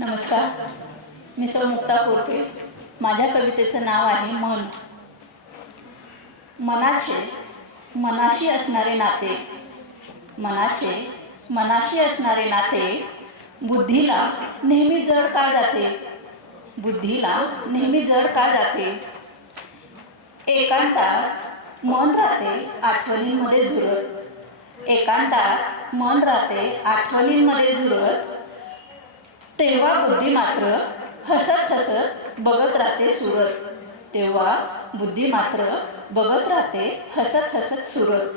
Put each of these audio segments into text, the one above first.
नमस्कार. मी सौ मुक्ता माझ्या कवितेचं नाव आहे मन. मनाचे मनाशी असणारे नाते. मनाचे मनाशी असणारे नाते. बुद्धीला नेहमी जड का जाते? बुद्धीला नेहमी जड का जाते? एकांतात मन राहते आठवणींमध्ये झुरत एकांतात मन राहते आठवणींमध्ये झुरत तेव्हा बुद्धी मात्र हसत हसत बघत राहते सुरत. तेव्हा बुद्धी मात्र बघत राहते हसत हसत सुरत.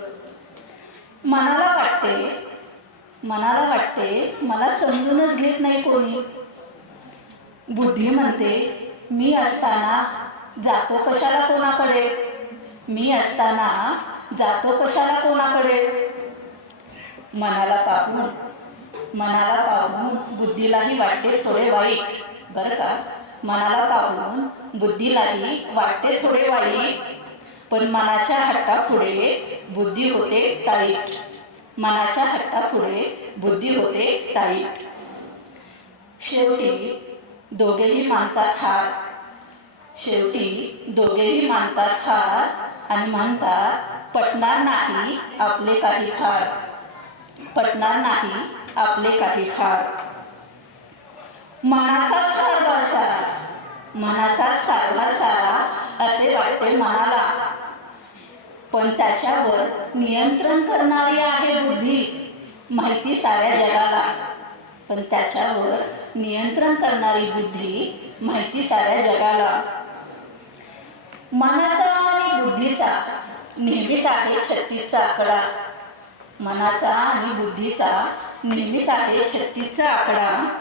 मनाला वाटते मनाला वाटते मला समजूनच घेत नाही कोणी. बुद्धी म्हणते मी असताना जातो कशाला कोणाकडे? मी असताना जातो कशाला कोणाकडे? मनाला पाहून मनाला पाहून बुद्धीलाही वाटते थोडे वाईट. बरं का? मनाला पाहून बुद्धीलाही वाटते थोडे वाईट. पण मनाच्या हट्टापुढे बुद्धी होते टाईट. मनाच्या हट्टापुढे बुद्धी होते टाईट. शेवटी दोघेही मानतात हार. शेवटी दोघेही मानतात हार आणि म्हणतात पटणार नाही आपले काही फार पटणार नाही आपले काही फार मनाचाच कारभार सारा. मनाचाच कारभार सारा असे वाटते मनाला. पण त्याच्यावर नियंत्रण करणारी आहे बुद्धी. माहिती साऱ्या जगाला. पण त्याच्यावर नियंत्रण करणारी बुद्धी माहिती साऱ्या जगाला. मनाचा आणि बुद्धीचा नेहमीच आहे छत्तीसचा आकडा. मनाचा आणि बुद्धीचा नेहमीच आहे छत्तीसचा आकडा.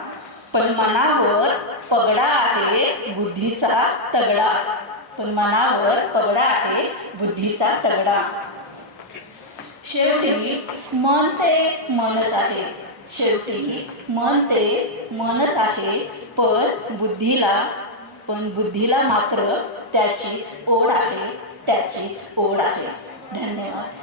पण मनावर पगडा आहे बुद्धीचा तगडा. पण मनावर पगडा आहे बुद्धीचा तगडा. शेवटी मन ते मनच आहे. शेवटी मन ते मनच आहे. पण बुद्धीला पण बुद्धीला मात्र त्याचीच ओढ आहे. त्याचीच ओढ आहे. धन्यवाद.